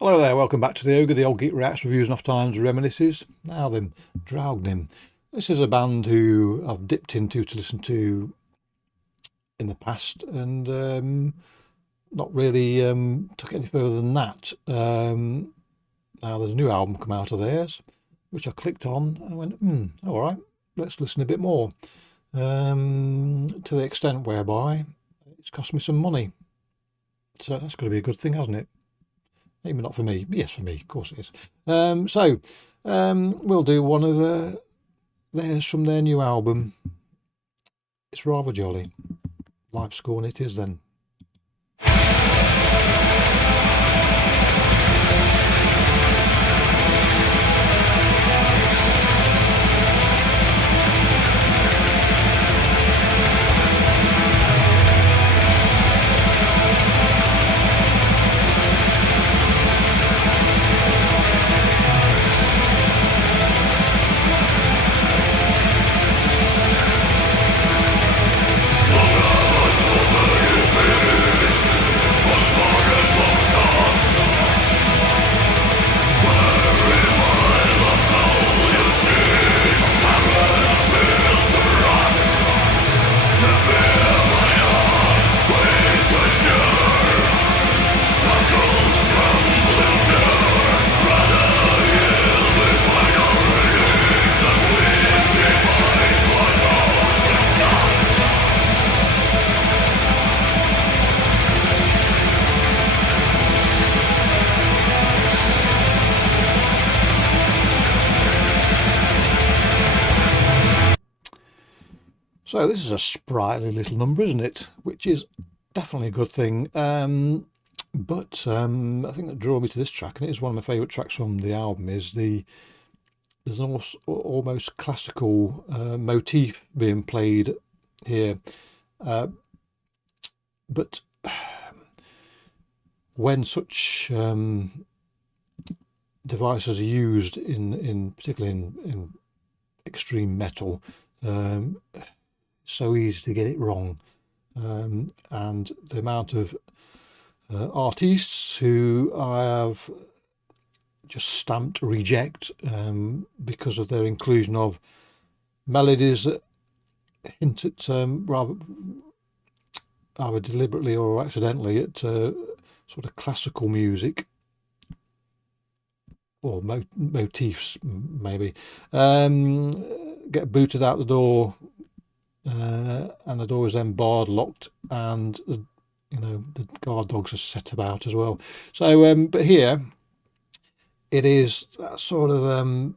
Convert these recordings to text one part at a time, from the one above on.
Hello there, welcome back to the Ogre, the Old Geek Reacts, Reviews and Off Times Reminisces. Now then, Draugnim. This is a band who I've dipped into to listen to in the past and not really took it any further than that. Now there's a new album come out of theirs, which I clicked on and went, all right, let's listen a bit more. To the extent whereby it's cost me some money. So that's going to be a good thing, hasn't it? Maybe not for me. Yes, for me, of course it is. We'll do one of theirs from their new album. It's rather jolly. Lifescorn it is then. So this is a sprightly little number, isn't it? Which is definitely a good thing. But I think that drew me to this track, and it is one of my favourite tracks from the album, is there's an almost classical motif being played here. But when such devices are used in particularly in extreme metal, so easy to get it wrong, and the amount of artists who I have just stamped reject because of their inclusion of melodies that hint at rather either deliberately or accidentally at sort of classical music or motifs maybe, get booted out the door. And the door is then barred, locked, and the guard dogs are set about as well. So, but here it is that sort of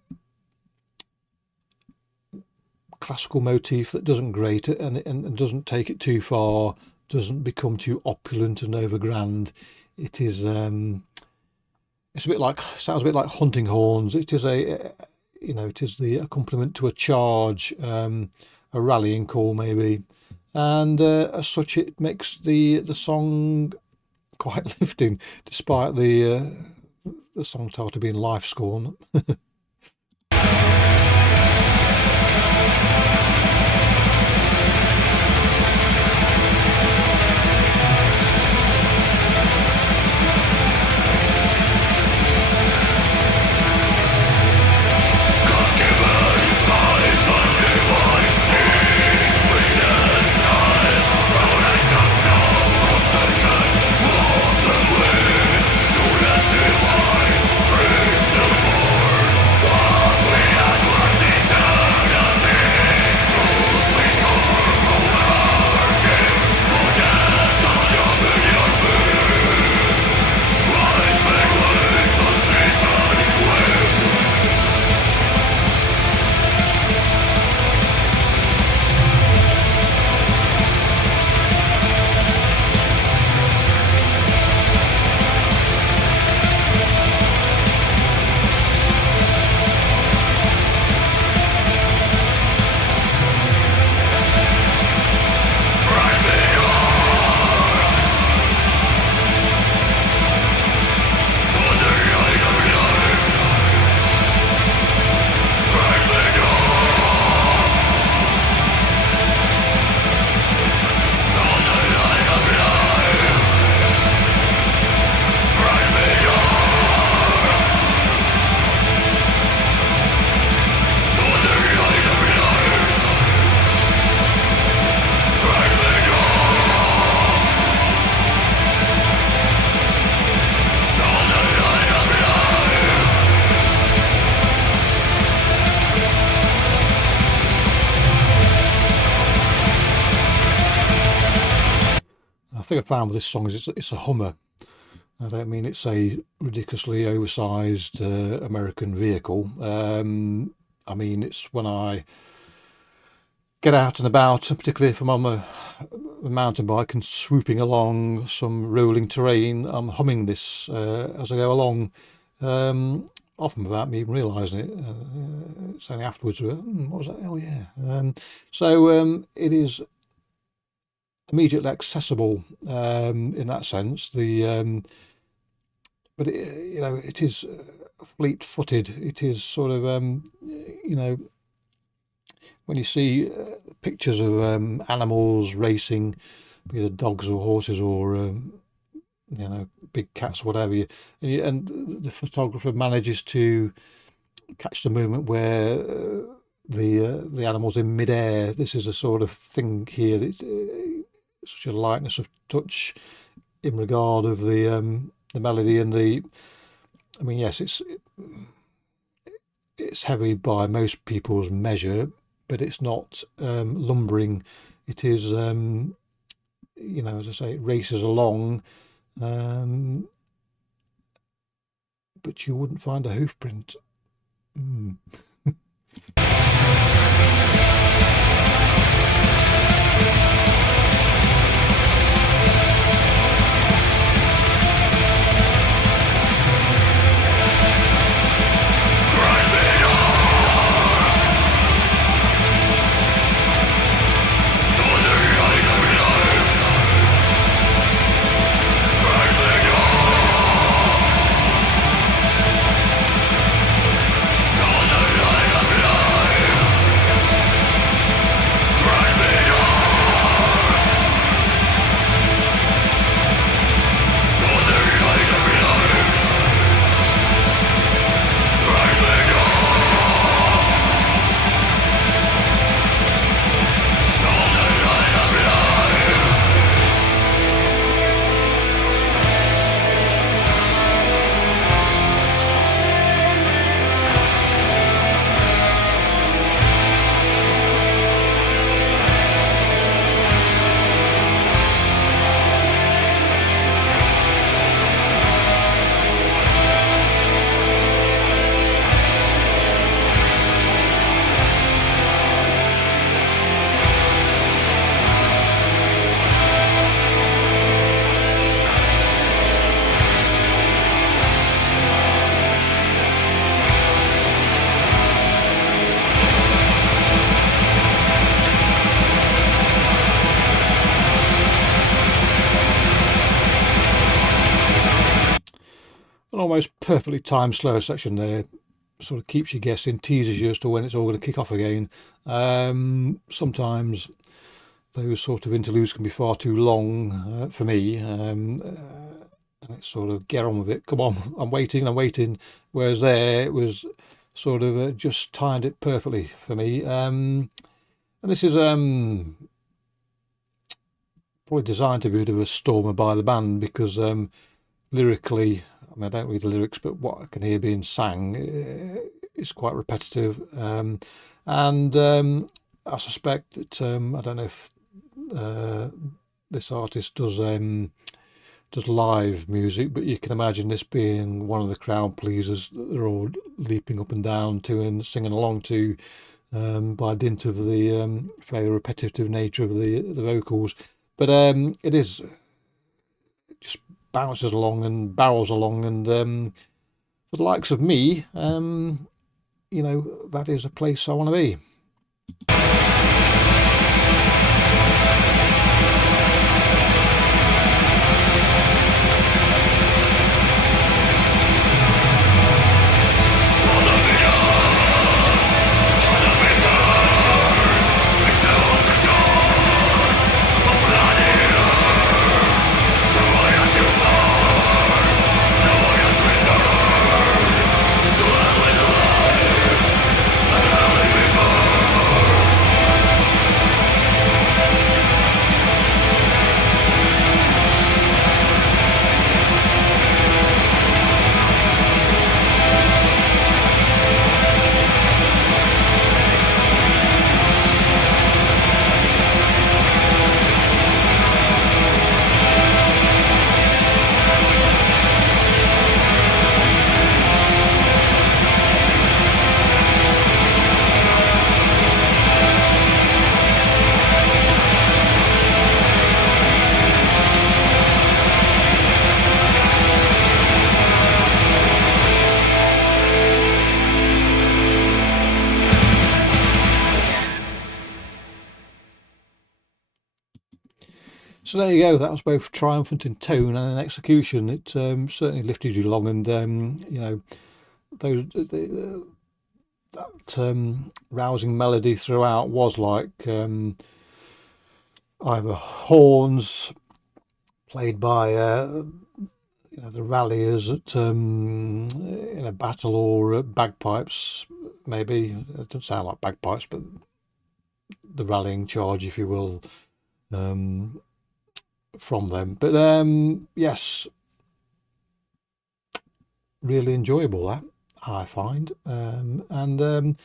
classical motif that doesn't grate it and doesn't take it too far, doesn't become too opulent and overgrand. It is it's a bit like, sounds a bit like hunting horns. It is it is the accompaniment to a charge. A rallying call maybe, and as such it makes the song quite lifting, despite the song title being Lifescorn. thing I found with this song is it's a Hummer. I don't mean it's a ridiculously oversized American vehicle. I mean, it's when I get out and about, particularly if I'm on a mountain bike and swooping along some rolling terrain, I'm humming this as I go along, often without me even realising it. It's only afterwards, what was that? Oh yeah. So it is immediately accessible in that sense. But it is fleet-footed. It is sort of when you see pictures of animals racing, be it dogs or horses or big cats, whatever, and the photographer manages to catch the moment where the animal's in midair. This is a sort of thing here. It's such a lightness of touch in regard of the melody and the. I mean, yes, it's heavy by most people's measure, but it's not lumbering. It is, as I say, it races along, but you wouldn't find a hoof print. Almost perfectly timed slower section there, sort of keeps you guessing, teases you as to when it's all going to kick off again. Sometimes those sort of interludes can be far too long for me, and it's sort of get on with it, come on, I'm waiting, whereas there it was sort of just timed it perfectly for me. And this is probably designed to be a bit of a stormer by the band, because lyrically, I mean, I don't read the lyrics, but what I can hear being sang is quite repetitive. And I suspect that, I don't know if this artist does live music, but you can imagine this being one of the crowd pleasers that they're all leaping up and down to and singing along to, by dint of the fairly repetitive nature of the vocals. But it is just bounces along and barrels along, and for the likes of me, that is a place I want to be. Before So there you go. That was both triumphant in tone and in execution. It certainly lifted you along, and you know, those that rousing melody throughout was like either horns played by you know, the ralliers at in a battle, or bagpipes. Maybe it doesn't sound like bagpipes, but the rallying charge, if you will, from them. But yes, really enjoyable, that, I find, and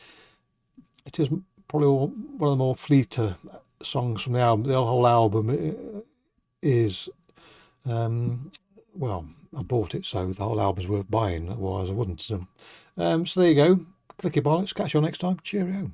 it is probably one of the more fleeter songs from the album. The whole album is well, I bought it, so the whole album's worth buying, otherwise I wouldn't have done. So there you go. Clicky bollocks. Catch you all next time. Cheerio.